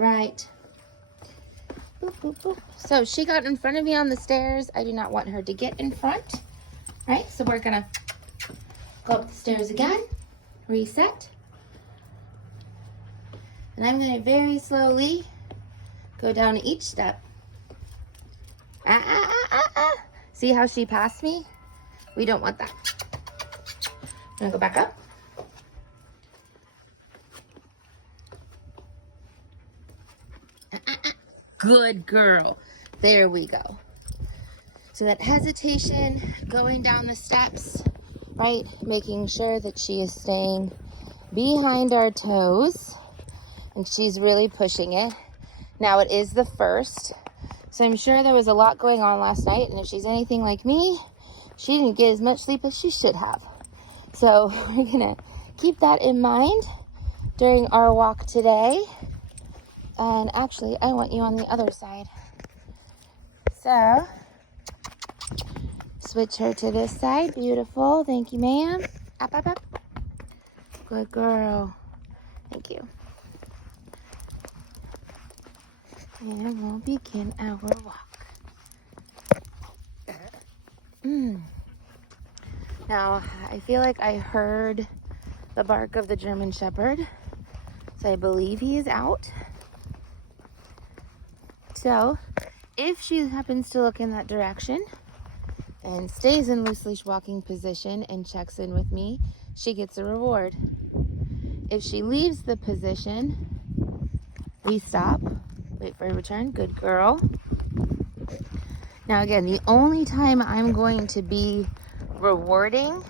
right. Boop, boop, boop. So she got in front of me on the stairs. I do not want her to get in front. Right? So we're gonna go up the stairs again, reset. And I'm gonna very slowly go down each step. See how she passed me? We don't want that. I'm gonna go back up. Good girl. There we go. So that hesitation, going down the steps, right? Making sure that she is staying behind our toes and she's really pushing it. Now it is the first, so I'm sure there was a lot going on last night, and if she's anything like me, she didn't get as much sleep as she should have. So we're gonna keep that in mind during our walk today. And actually, I want you on the other side. So, switch her to this side. Beautiful. Thank you, ma'am. Up, up, up. Good girl. Thank you. And we'll begin our walk. Now, I feel like I heard the bark of the German Shepherd. So I believe he is out. So, if she happens to look in that direction and stays in loose leash walking position and checks in with me, she gets a reward. If she leaves the position, we stop, wait for a return. Good girl. Now again, the only time I'm going to be rewarding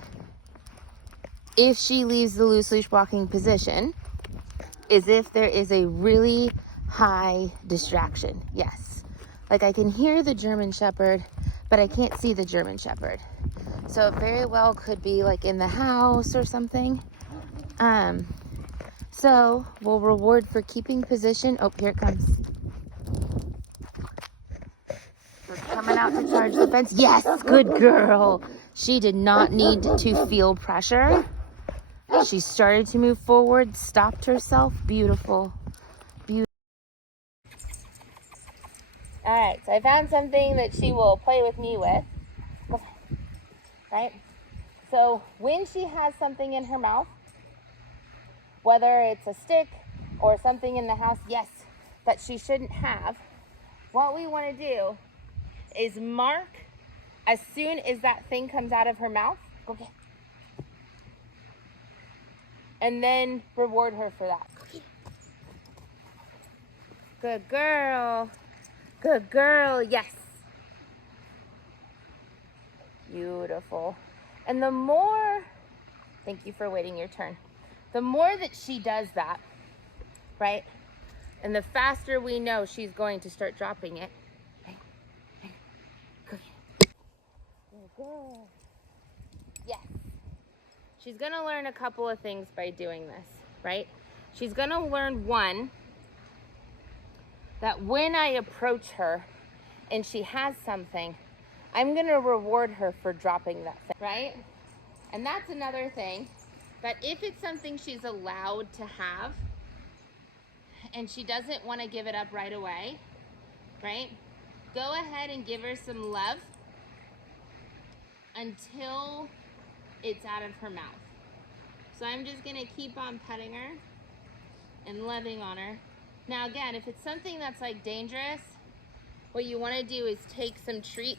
if she leaves the loose leash walking position is if there is a really high distraction. Yes, like I can hear the German Shepherd, but I can't see the German Shepherd. So it very well could be like in the house or something. So we'll reward for keeping position. Oh, here it comes. We're coming out to charge the fence. Yes, good girl. She did not need to feel pressure. She started to move forward, stopped herself. Beautiful. All right, so I found something that she will play with me with, right? So when she has something in her mouth, whether it's a stick or something in the house, yes, that she shouldn't have, what we want to do is mark as soon as that thing comes out of her mouth, go get it. And then reward her for that. Good girl. Good girl, yes. Beautiful. And the more, thank you for waiting your turn. The more that she does that, right? And the faster we know she's going to start dropping it. Good girl. Yes. She's gonna learn a couple of things by doing this, right? She's gonna learn one, that when I approach her and she has something, I'm gonna reward her for dropping that thing, right? And that's another thing, that if it's something she's allowed to have and she doesn't wanna give it up right away, right? Go ahead and give her some love until it's out of her mouth. So I'm just gonna keep on petting her and loving on her. Now again, if it's something that's like dangerous, what you want to do is take some treats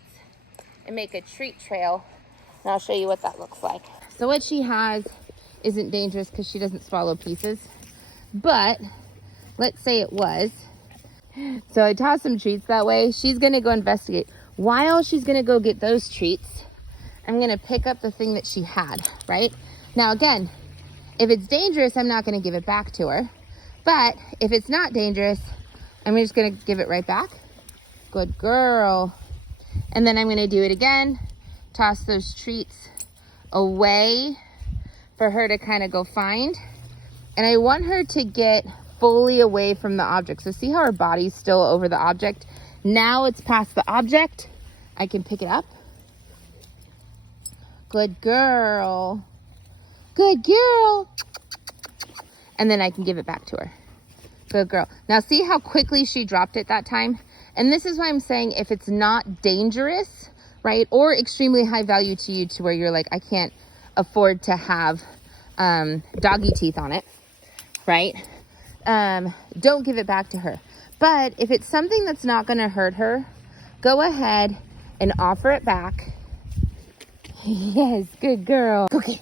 and make a treat trail. And I'll show you what that looks like. So what she has isn't dangerous because she doesn't swallow pieces. But let's say it was. So I toss some treats that way. She's going to go investigate. While she's going to go get those treats, I'm going to pick up the thing that she had, right? Now again, if it's dangerous, I'm not going to give it back to her. But if it's not dangerous, I'm just gonna give it right back. Good girl. And then I'm gonna do it again. Toss those treats away for her to kind of go find. And I want her to get fully away from the object. So see how her body's still over the object? Now it's past the object. I can pick it up. Good girl. Good girl. And then I can give it back to her. Good girl. Now see how quickly she dropped it that time? And this is why I'm saying if it's not dangerous, right, or extremely high value to you to where you're like, I can't afford to have doggy teeth on it, right? Don't give it back to her. But if it's something that's not going to hurt her, go ahead and offer it back. Yes, good girl. Okay.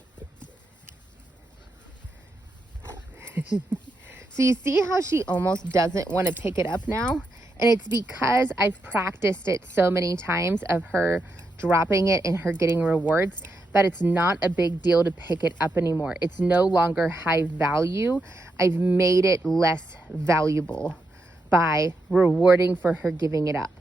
So you see how she almost doesn't want to pick it up now? And it's because I've practiced it so many times of her dropping it and her getting rewards that it's not a big deal to pick it up anymore. It's no longer high value. I've made it less valuable by rewarding for her giving it up,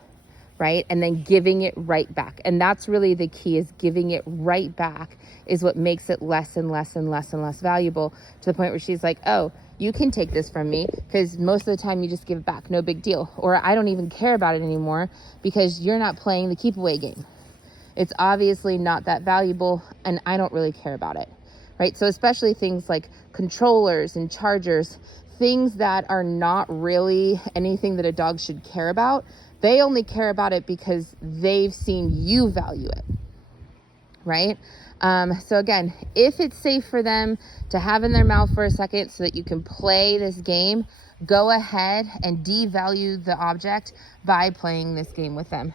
right? And then giving it right back. And that's really the key, is giving it right back is what makes it less and less and less and less valuable, to the point where she's like, oh, you can take this from me because most of the time you just give it back, no big deal. Or I don't even care about it anymore because you're not playing the keep away game. It's obviously not that valuable and I don't really care about it, right? So especially things like controllers and chargers, things that are not really anything that a dog should care about. They only care about it because they've seen you value it, right? So again, if it's safe for them to have in their mouth for a second so that you can play this game, go ahead and devalue the object by playing this game with them.